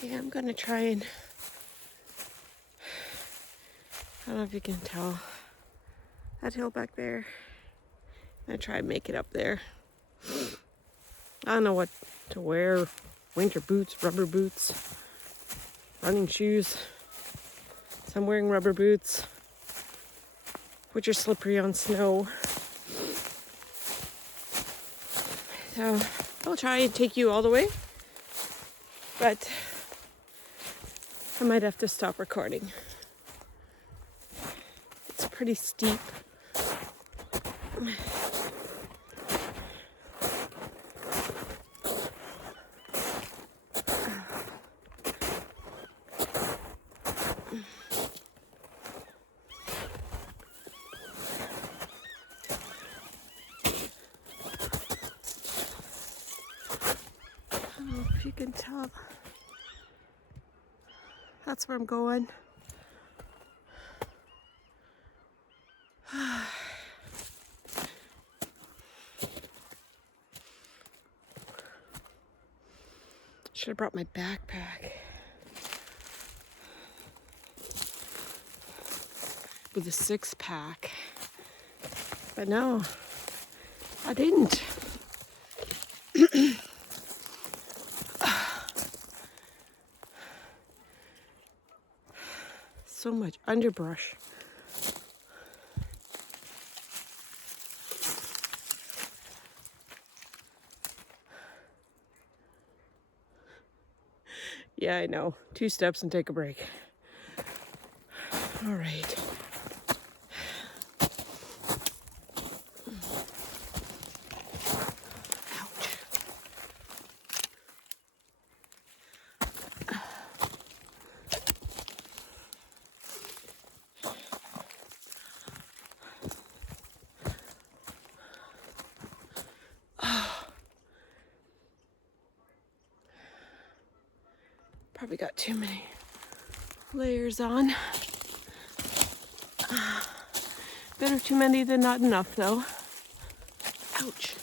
Okay, I'm gonna try and, I don't know if you can tell, that hill back there. I'm gonna try and make it up there. I don't know what to wear. Winter boots, rubber boots, running shoes. So I'm wearing rubber boots, which are slippery on snow. So I'll try and take you all the way, but I might have to stop recording. It's pretty steep. I don't know if you can tell. That's where I'm going. Should have brought my backpack with a 6-pack, but no, I didn't. So much underbrush. Yeah, I know. 2 steps and take a break. All right. Ouch. Probably got too many layers on. Better too many than not enough, though. Ouch.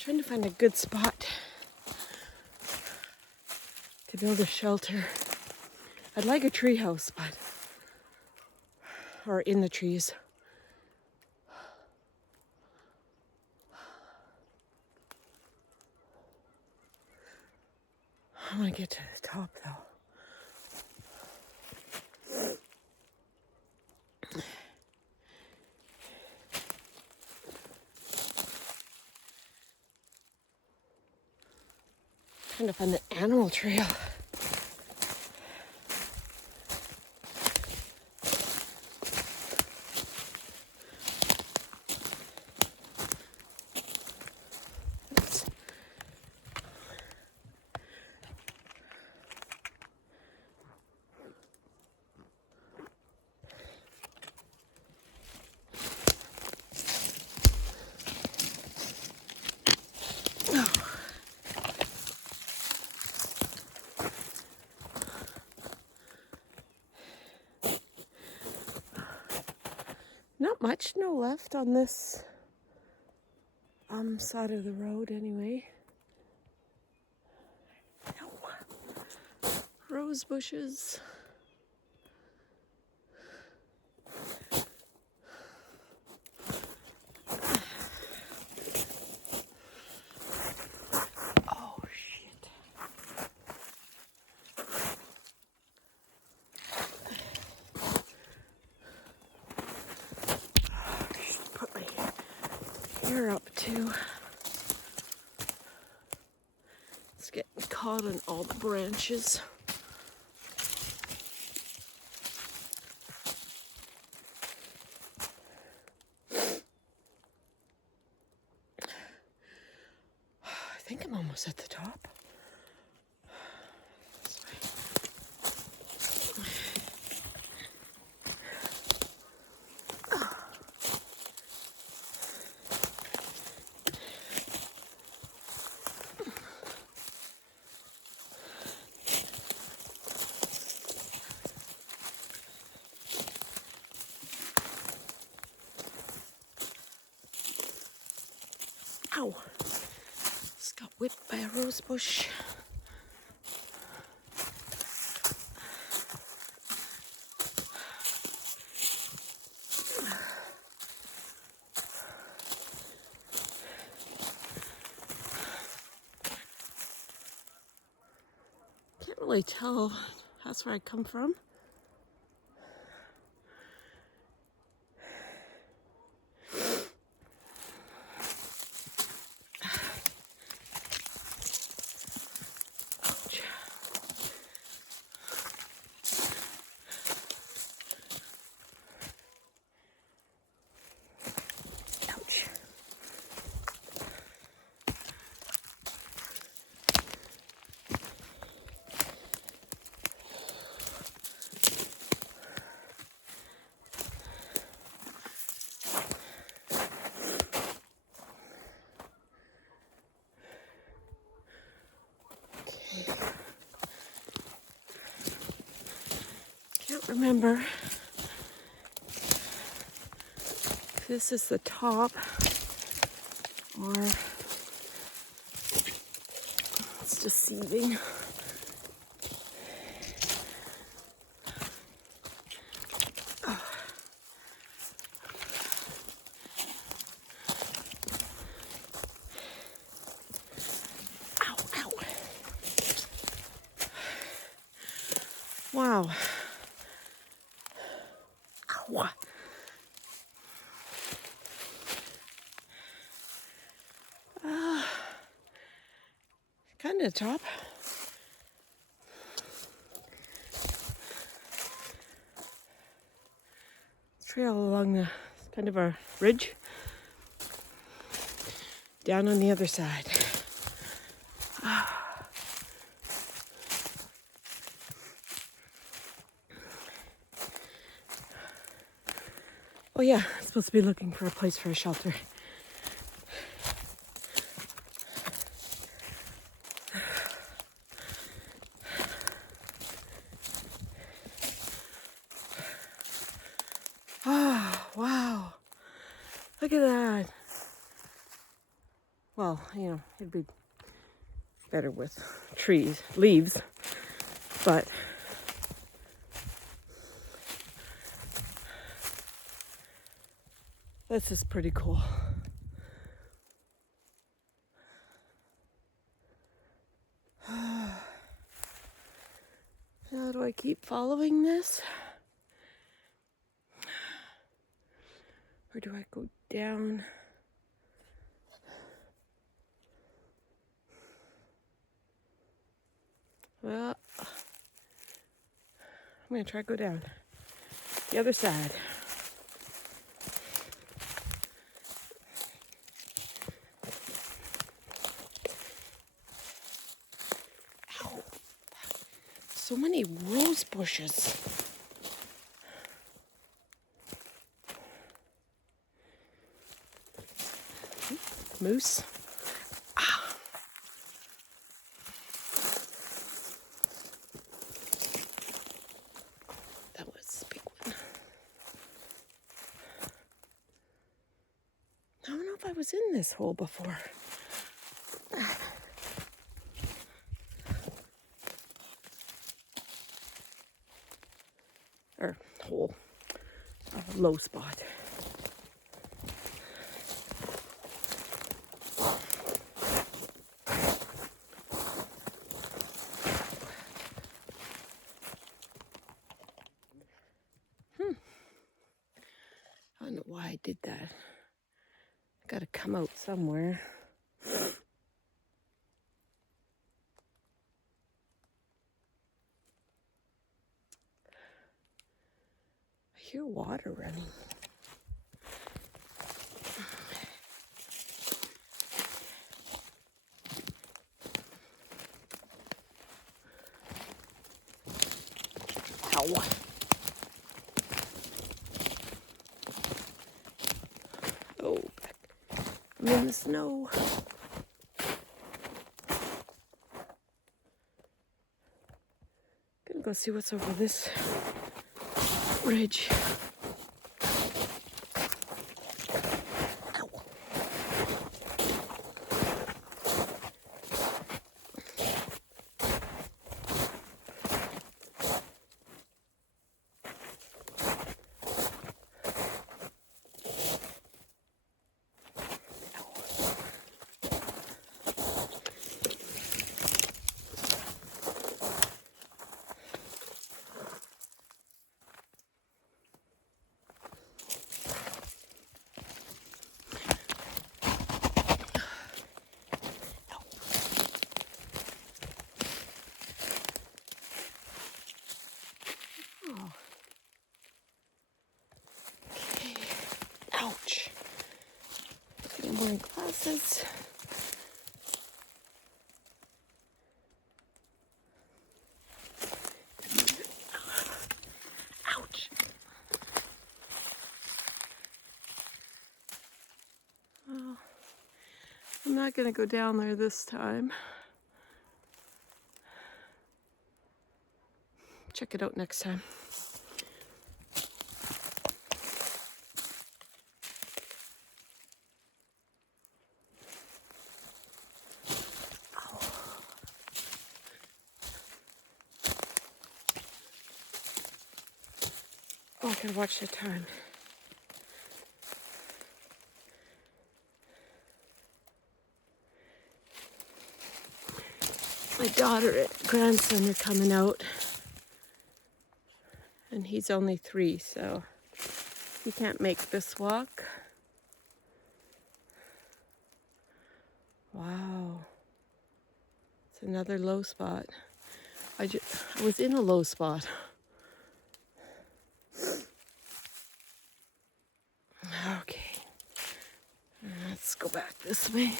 Trying to find a good spot to build a shelter. I'd like a tree house, but or in the trees. I want to get to the top, though. Trying to find the animal trail. Not much snow left on this side of the road anyway. No. Rose bushes. Oh shit. Put my hair up too. It's getting caught on all the branches. I think I'm almost at the top. This way. Got whipped by a rose bush. Can't really tell. That's where I come from. Ouch. Ouch. Can't remember if this is the top or it's deceiving. Oh. Ow, ow. Wow. Ow. Kind of top. Trail along the kind of a ridge. Down on the other side. Oh yeah, I'm supposed to be looking for a place for a shelter. Oh, wow. Look at that. Well, you know, it'd be better with trees, leaves, but this is pretty cool. How do I keep following this? Or do I go down? Well, I'm gonna try to go down the other side. Ow. So many rose bushes. Moose. Ah. That was a big one. I don't know if I was in this hole before. Or hole. A low spot. I don't know why I did that. I gotta come out somewhere. I hear water running. Ow. Oh, I'm in the snow. Gonna go see what's over this ridge. Ow. grasses. Ouch. Oh, I'm not going to go down there this time. Check it out next time. Oh, I gotta watch the time. My daughter and grandson are coming out. And he's only 3, so he can't make this walk. Wow. It's another low spot. I was in a low spot. Okay. Let's go back this way.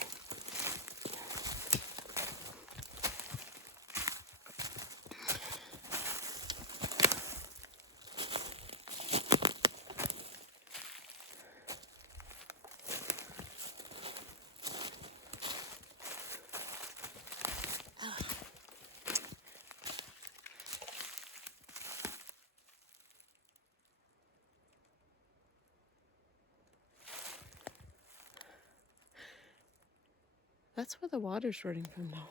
That's where the water's running from now.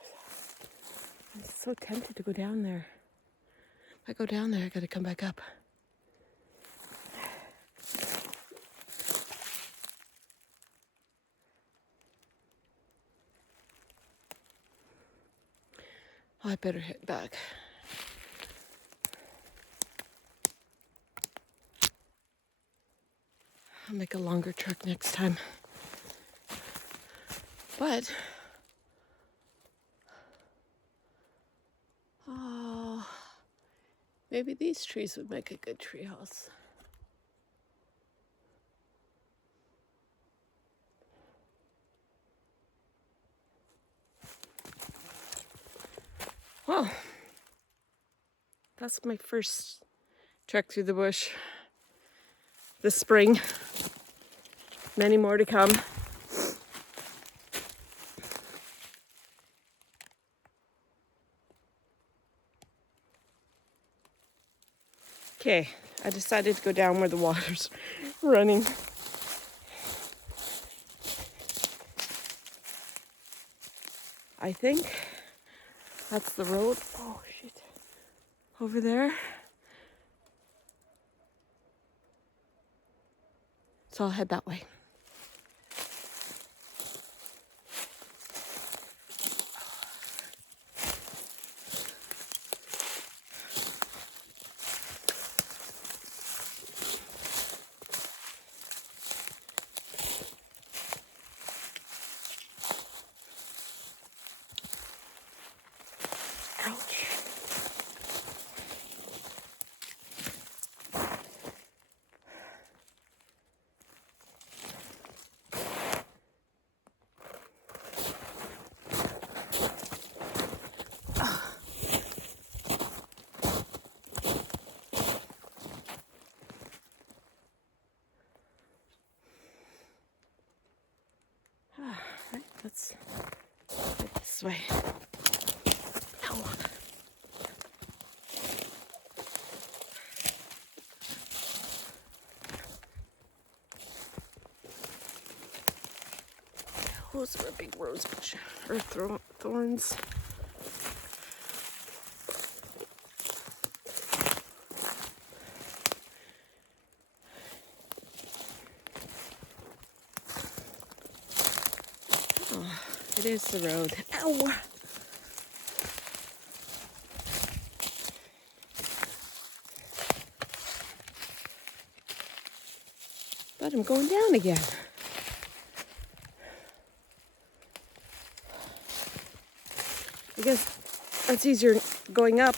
I'm so tempted to go down there. If I go down there, I gotta come back up. Oh, I better head back. I'll make a longer trek next time. But maybe these trees would make a good treehouse. Well, that's my first trek through the bush this spring. Many more to come. Okay, I decided to go down where the water's running. I think that's the road. Oh, shit. Over there. So I'll head that way. Ouch. Right, let's head this way. Ow. Those were big rose bush or thorns. Oh, it is the road. Ow! But I'm going down again. I guess that's easier going up.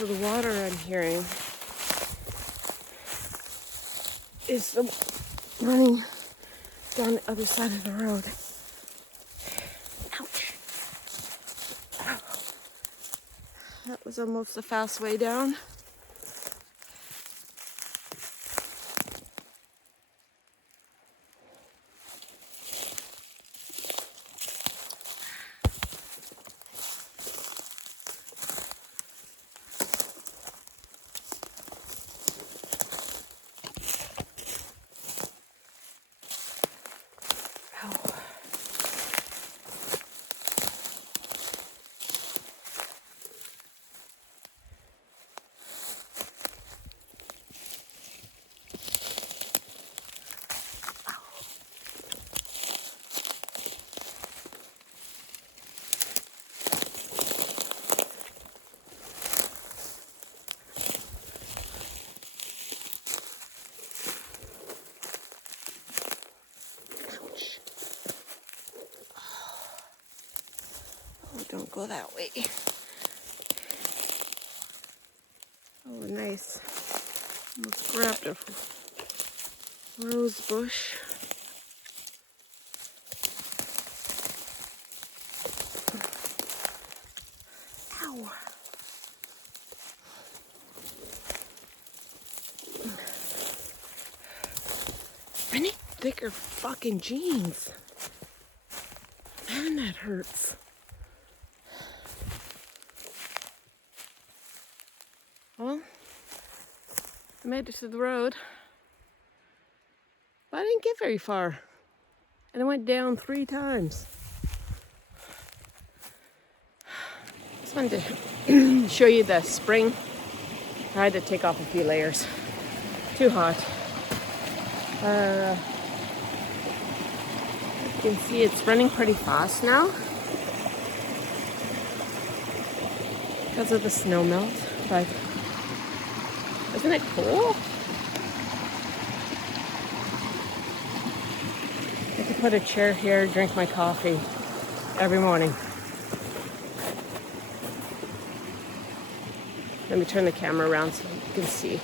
So the water I'm hearing is running down the other side of the road. Ouch. Ow. That was almost a fast way down. Don't go that way. Oh, nice. Almost grabbed a rose bush. Ow. I need thicker fucking jeans. Man, that hurts. Well, I made it to the road, but I didn't get very far. And I went down 3 times. Just wanted to show you the spring. I had to take off a few layers. Too hot. You can see it's running pretty fast now because of the snow melt, but isn't it cool? I can put a chair here, drink my coffee every morning. Let me turn the camera around so you can see.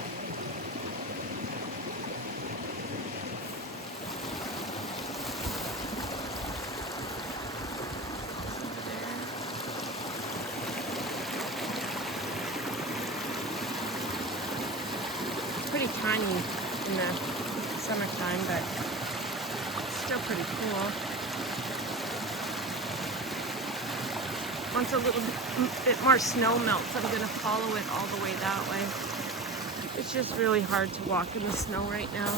Pretty tiny in the summertime, but still pretty cool. Once a little bit more snow melts, I'm going to follow it all the way that way. It's just really hard to walk in the snow right now.